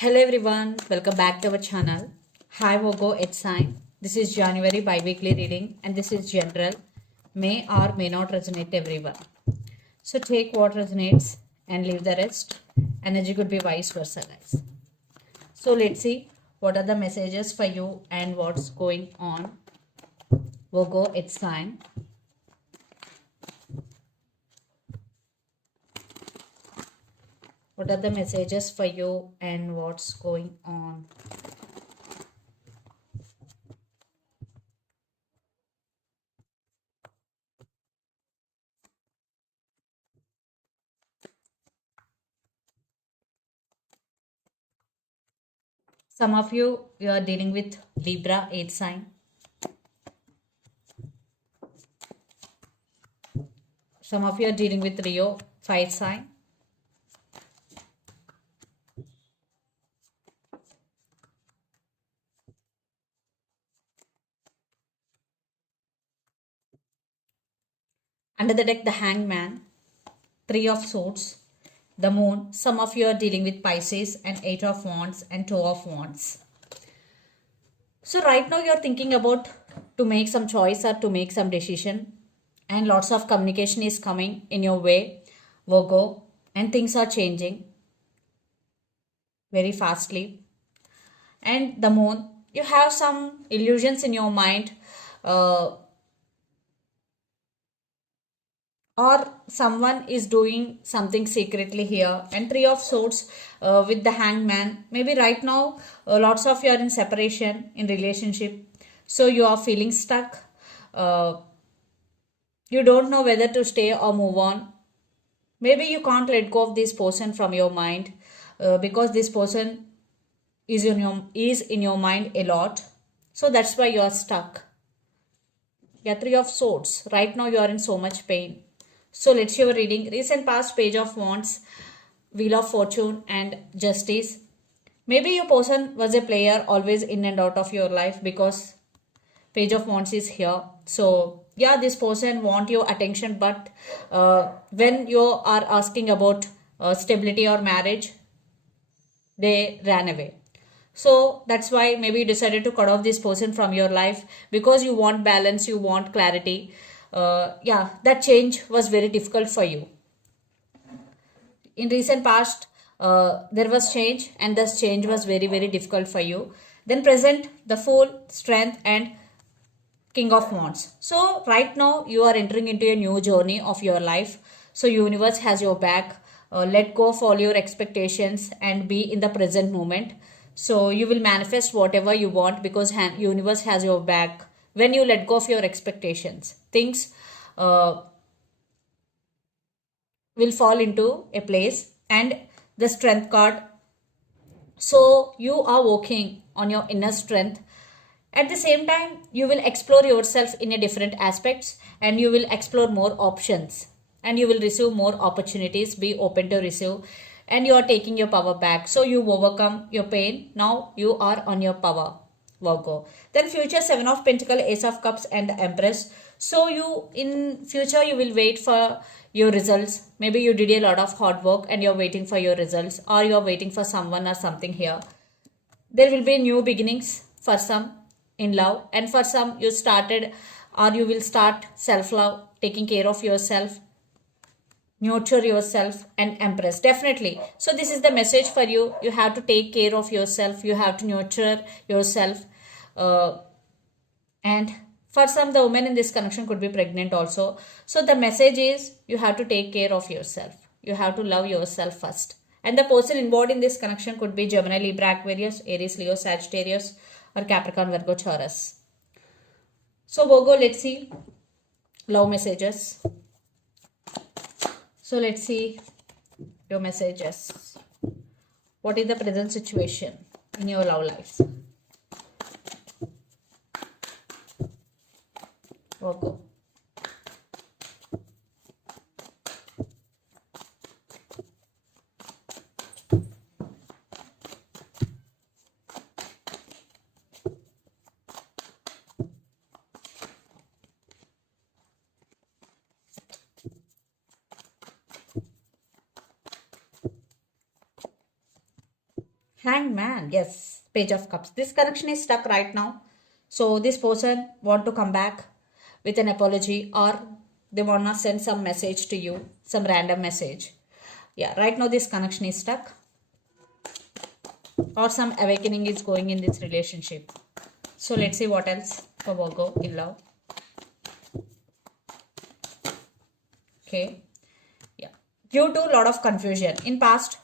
Hello everyone, welcome back to our channel. Hi Vogo, it's Sign. This is January bi-weekly reading and this is general. May or may not resonate everyone. So take what resonates and leave the rest. Energy could be vice versa, guys. So let's see what are the messages for you and what's going on. Vogo, it's Sign. What are the messages for you and what's going on? Some of you are dealing with Libra 8 sign. Some of you are dealing with Rio 5 sign. Under the deck, the Hangman, 3 of Swords, the Moon. Some of you are dealing with Pisces and 8 of Wands and 2 of Wands. So right now you are thinking about to make some choice or to make some decision, and lots of communication is coming in your way, Virgo, and things are changing very fastly. And the Moon, you have some illusions in your mind, or someone is doing something secretly here. And 3 of Swords with the Hangman, maybe right now lots of you are in separation in relationship, so you are feeling stuck. You don't know whether to stay or move on. Maybe you can't let go of this person from your mind, because this person is in your mind a lot, so that's why you are stuck. Yeah, 3 of Swords. Right now you are in so much pain. So let's see your reading. Recent past, Page of Wands, Wheel of Fortune and Justice. Maybe your person was a player always in and out of your life, because Page of Wands is here. So yeah, this person want your attention, but when you are asking about stability or marriage, they ran away. So that's why maybe you decided to cut off this person from your life, because you want balance, you want clarity. Yeah, that change was very difficult for you. In recent past, there was change, and this change was very difficult for you. Then present, the Fool, Strength and King of Wands. So right now you are entering into a new journey of your life. So universe has your back. Let go of all your expectations and be in the present moment. So you will manifest whatever you want, because universe has your back. When you let go of your expectations, things uh, will fall into a place. And the Strength card, so you are working on your inner strength. At the same time, you will explore yourself in a different aspects, and you will explore more options, and you will receive more opportunities. Be open to receive, and you are taking your power back. So you overcome your pain. Now you are on your power, Virgo. Then future, 7 of Pentacle, Ace of Cups and the Empress. So you in future you will wait for your results. Maybe you did a lot of hard work and you're waiting for your results, or you're waiting for someone or something here. There will be new beginnings for some in love, and for some you started or you will start self love, taking care of yourself, nurture yourself. And Empress, definitely. So this is the message for you. You have to take care of yourself, you have to nurture yourself. And for some, the woman in this connection could be pregnant also. So the message is you have to take care of yourself, you have to love yourself first. And the person involved in this connection could be Gemini, Libra, Aquarius, Aries, Leo, Sagittarius or Capricorn, Virgo, Taurus. So Virgo, let's see love messages. So let's see your messages. What is the present situation in your love life, Virgo? Hanged man, yes. Page of Cups. This connection is stuck right now. So this person want to come back with an apology, or they wanna send some message to you, some random message. Yeah, right now this connection is stuck, or some awakening is going in this relationship. So let's see what else for Virgo in love. Okay. Yeah. Due to a lot of confusion. In past,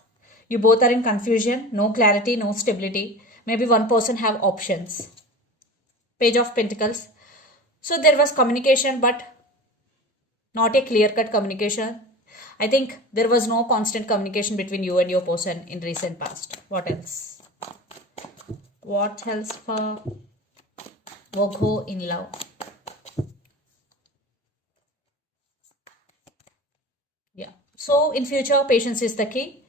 you both are in confusion, no clarity, no stability. Maybe one person have options. Page of Pentacles. So there was communication, but not a clear-cut communication. I think there was no constant communication between you and your person in recent past. What else? What else for Virgo in love? Yeah. So in future, patience is the key.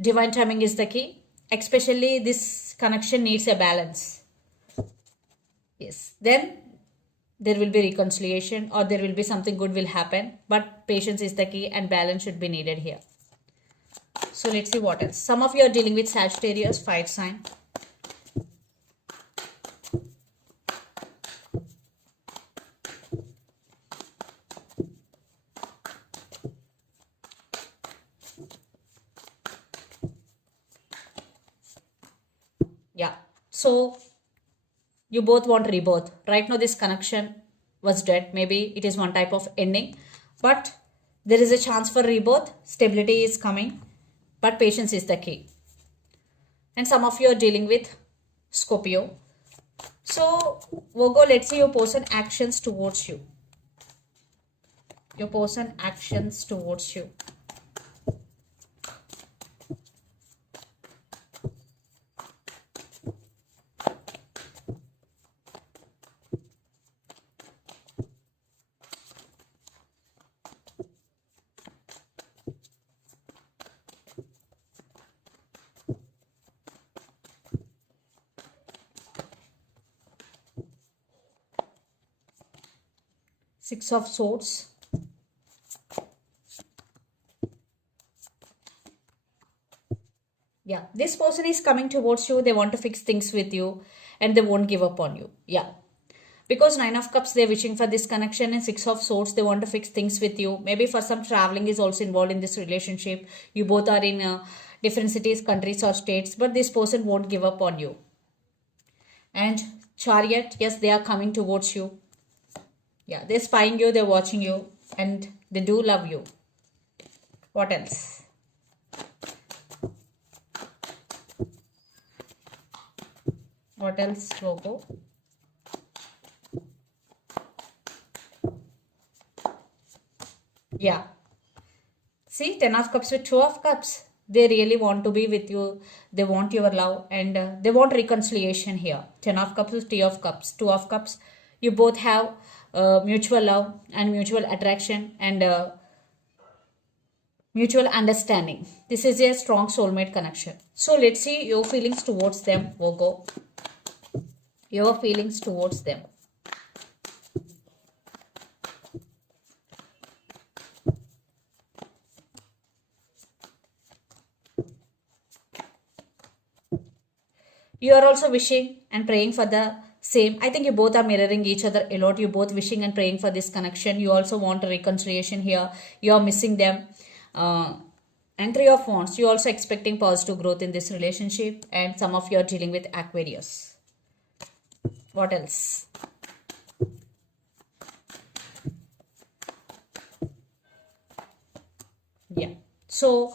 Divine timing is the key. Especially this connection needs a balance. Yes. Then there will be reconciliation, or there will be something good will happen. But patience is the key and balance should be needed here. So let's see what else. Some of you are dealing with Sagittarius, fire sign. Yeah. So you both want rebirth. Right now this connection was dead. Maybe it is one type of ending. But there is a chance for rebirth. Stability is coming. But patience is the key. And some of you are dealing with Scorpio. So Virgo, let's see your person actions towards you. Your person actions towards you. Six of Swords. Yeah, this person is coming towards you. They want to fix things with you and they won't give up on you. Yeah. Because Nine of Cups, they're wishing for this connection, and Six of Swords, they want to fix things with you. Maybe for some traveling is also involved in this relationship. You both are in different cities, countries or states, but this person won't give up on you. And Chariot, yes, they are coming towards you. Yeah, they're spying you, they're watching you, and they do love you. What else? What else, Virgo? Yeah. See, Ten of Cups with Two of Cups. They really want to be with you. They want your love, and they want reconciliation here. Ten of Cups with Two of Cups. Two of Cups. You both have mutual love and mutual attraction and mutual understanding. This is a strong soulmate connection. So let's see your feelings towards them, Virgo. Your feelings towards them. You are also wishing and praying for the same. I think you both are mirroring each other a lot. You both wishing and praying for this connection. You also want a reconciliation here. You are missing them. And Three of Wands. You also expecting positive growth in this relationship. And some of you are dealing with Aquarius. What else? Yeah. So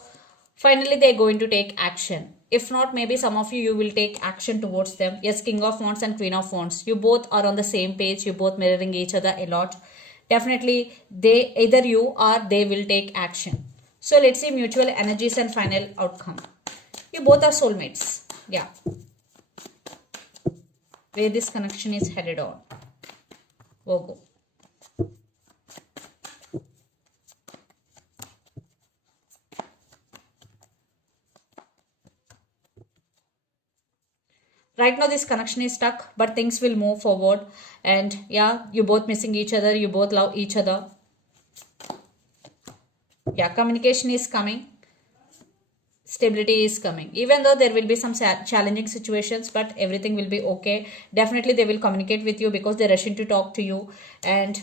finally they're going to take action. If not, maybe some of you will take action towards them. Yes, King of Wands and Queen of Wands. You both are on the same page. You both mirroring each other a lot. Definitely, they either you or they will take action. So let's see mutual energies and final outcome. You both are soulmates. Yeah. Where this connection is headed on. Virgo. Right now this connection is stuck, but things will move forward. And yeah, you both missing each other. You both love each other. Yeah, communication is coming. Stability is coming. Even though there will be some challenging situations, but everything will be okay. Definitely they will communicate with you because they're rushing to talk to you, and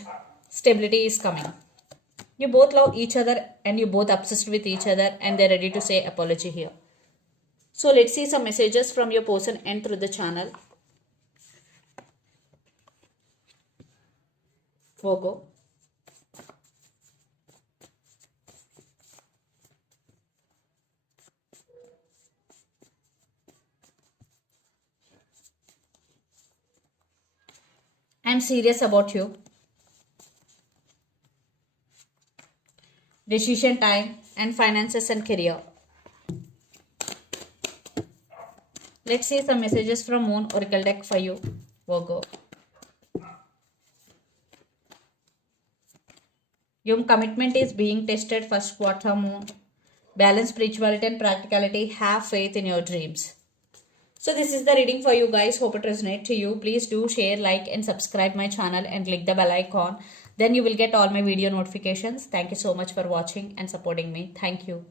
stability is coming. You both love each other and you both obsessed with each other, and they're ready to say apology here. So let's see some messages from your person and through the channel. Virgo. I'm serious about you. Decision time and finances and career. Let's see some messages from Moon Oracle deck for you, Virgo. Your commitment is being tested first quarter, Moon. Balance spirituality and practicality. Have faith in your dreams. So this is the reading for you guys. Hope it resonates to you. Please do share, like and subscribe my channel and click the bell icon. Then you will get all my video notifications. Thank you so much for watching and supporting me. Thank you.